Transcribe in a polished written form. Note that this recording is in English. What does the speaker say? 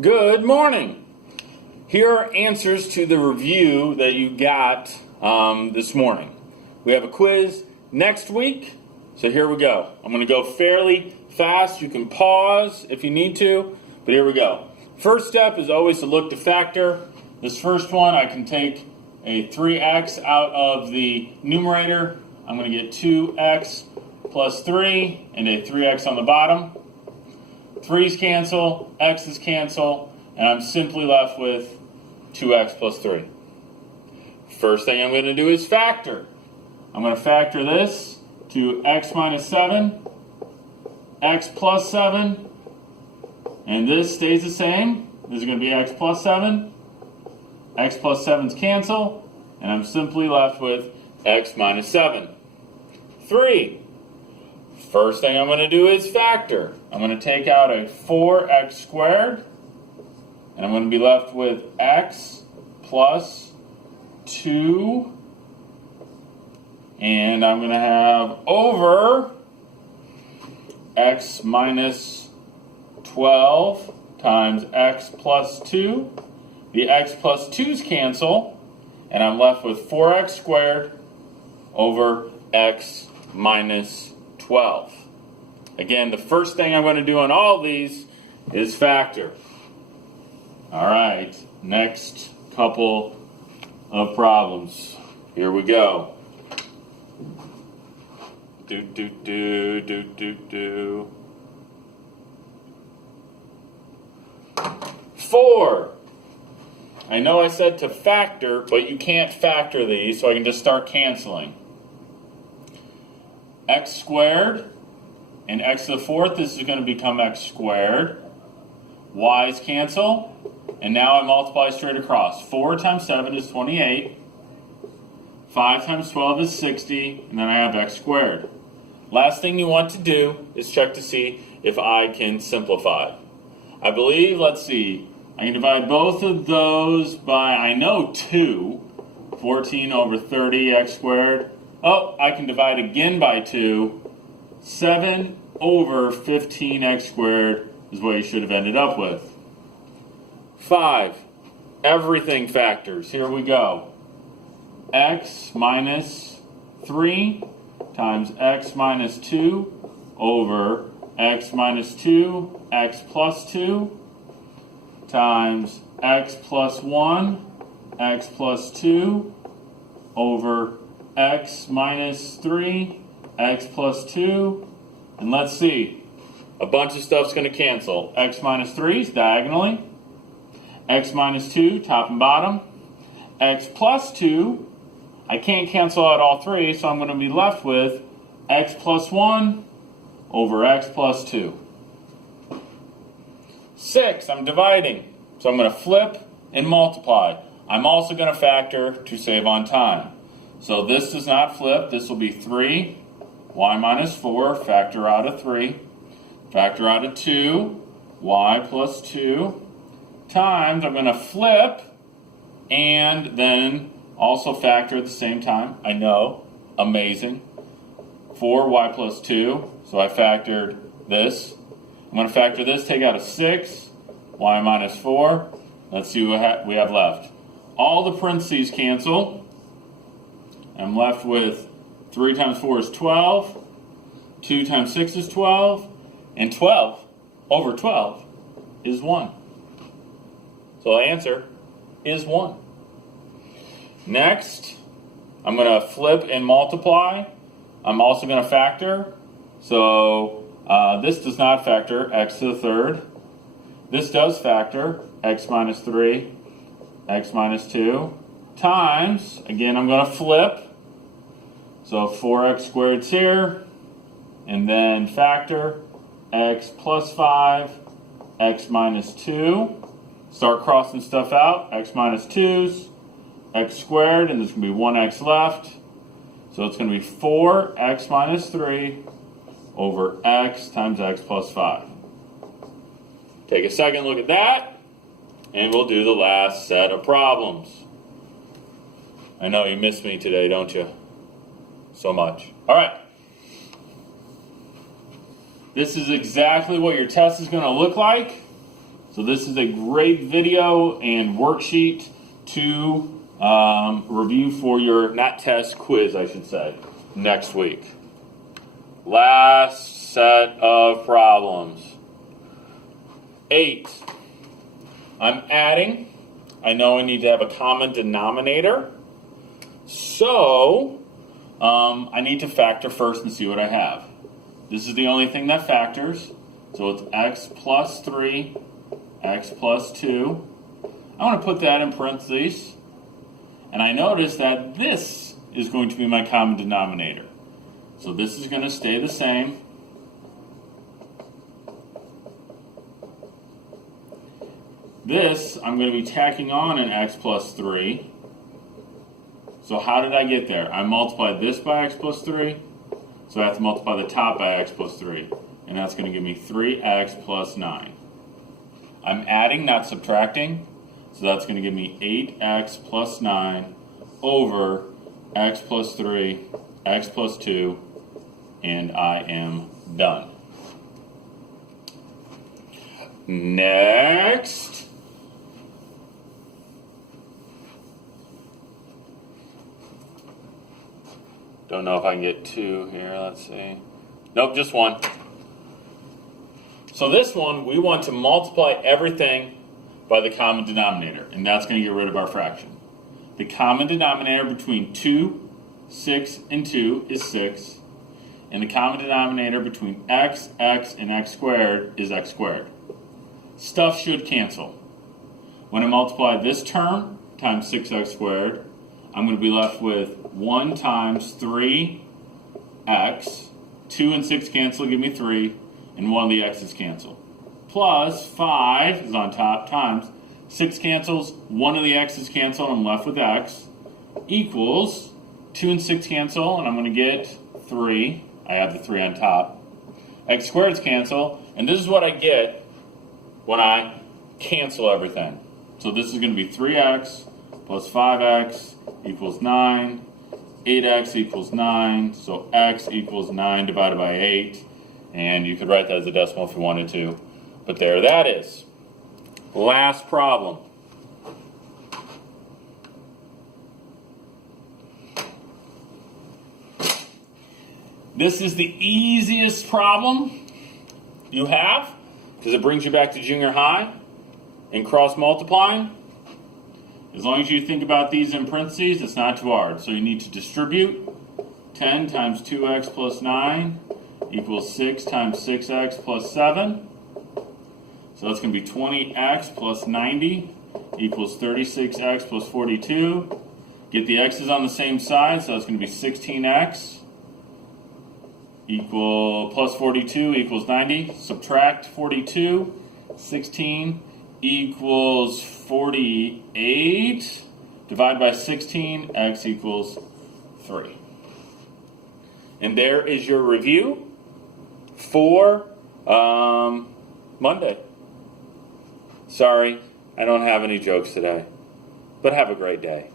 Good morning. Here are answers to the review that you got this morning. We have a quiz next week, so here we go. I'm going to go fairly fast. You can pause if you need to, but here we go. First step is always to look to factor. This first one, I can take a 3x out of the numerator. I'm going to get 2x plus 3 and a 3x on the bottom. 3's cancel, x's cancel, and I'm simply left with 2x plus 3. First thing I'm going to do is factor. I'm going to factor this to x minus 7, x plus 7, and this stays the same. This is going to be x plus 7. X plus 7's cancel, and I'm simply left with x minus 7. 3. First thing I'm going to do is factor. I'm going to take out a 4x squared, and I'm going to be left with x plus 2, and I'm going to have over x minus 12 times x plus 2. The x plus 2's cancel, and I'm left with 4x squared over x minus 12. Again, the first thing I'm going to do on all these is factor. All right, next couple of problems. Here we go. 4. I know I said to factor, but you can't factor these, so I can just start canceling. X squared and x to the fourth, this is going to become x squared. Y's cancel, and now I multiply straight across. 4 times 7 is 28. 5 times 12 is 60, and then I have x squared. Last thing you want to do is check to see if I can simplify. I believe, let's see, I can divide both of those by, I know 2. 14 over 30 x squared. Oh, I can divide again by 2. 7 over 15x squared is what you should have ended up with. 5. Everything factors. Here we go. X minus 3 times x minus 2 over x minus 2, x plus 2 times x plus 1, x plus 2 over x minus 3, x plus 2, and let's see, a bunch of stuff's going to cancel. X minus 3 is diagonally, x minus 2, top and bottom, x plus 2, I can't cancel out all 3, so I'm going to be left with x plus 1 over x plus 2. 6, I'm dividing, so I'm going to flip and multiply. I'm also going to factor to save on time. So this does not flip. This will be 3, y minus 4, factor out of 3, factor out of 2, y plus 2, times, I'm going to flip, and then also factor at the same time. I know, amazing. 4y plus 2, so I factored this. I'm going to factor this, take out a 6, y minus 4. Let's see what we have left. All the parentheses cancel. I'm left with 3 times 4 is 12, 2 times 6 is 12, and 12 over 12 is 1. So the answer is 1. Next, I'm going to flip and multiply. I'm also going to factor. So this does not factor, x to the third. This does factor, x minus 3, x minus 2, times, again I'm going to flip. So 4x squared's here, and then factor x plus 5, x minus 2. Start crossing stuff out, x minus 2's, x squared, and there's going to be 1x left. So it's going to be 4x minus 3 over x times x plus 5. Take a second look at that, and we'll do the last set of problems. I know you miss me today, don't you? So much. All right. This is exactly what your test is going to look like. So this is a great video and worksheet to review for your, not test, quiz, I should say, next week. Last set of problems. 8. I'm adding. I know I need to have a common denominator. So, I need to factor first and see what I have. This is the only thing that factors. So it's x plus 3, x plus 2. I want to put that in parentheses. And I notice that this is going to be my common denominator. So this is going to stay the same. This, I'm going to be tacking on an x plus 3. So how did I get there? I multiplied this by x plus 3. So I have to multiply the top by x plus 3. And that's going to give me 3x plus 9. I'm adding, not subtracting. So that's going to give me 8x plus 9 over x plus 3, x plus 2, and I am done. Next. Don't know if I can get 2 here. Let's see. Nope, just 1. So this one, we want to multiply everything by the common denominator, and that's going to get rid of our fraction. The common denominator between 2, 6, and 2 is 6, and the common denominator between x, and x squared is x squared. Stuff should cancel. When I multiply this term times 6x squared, I'm going to be left with 1 times 3x, 2 and 6 cancel, give me 3, and 1 of the x's cancel. Plus 5 is on top, times 6 cancels, 1 of the x's cancel, and I'm left with x, equals 2 and 6 cancel, and I'm going to get 3. I have the 3 on top. X squareds cancel, and this is what I get when I cancel everything. So this is going to be 3x plus 5x equals 9. 8x equals 9, so x equals 9 divided by 8. And you could write that as a decimal if you wanted to. But there that is. Last problem. This is the easiest problem you have because it brings you back to junior high and cross multiplying. As long as you think about these in parentheses, it's not too hard. So you need to distribute 10 times 2x plus 9 equals 6 times 6x plus 7. So that's going to be 20x plus 90 equals 36x plus 42. Get the x's on the same side, so that's going to be 16x equal plus 42 equals 90. Subtract 42, 16 equals 48. Divide by 16, x equals 3. And there is your review for Monday. Sorry, I don't have any jokes today, but have a great day.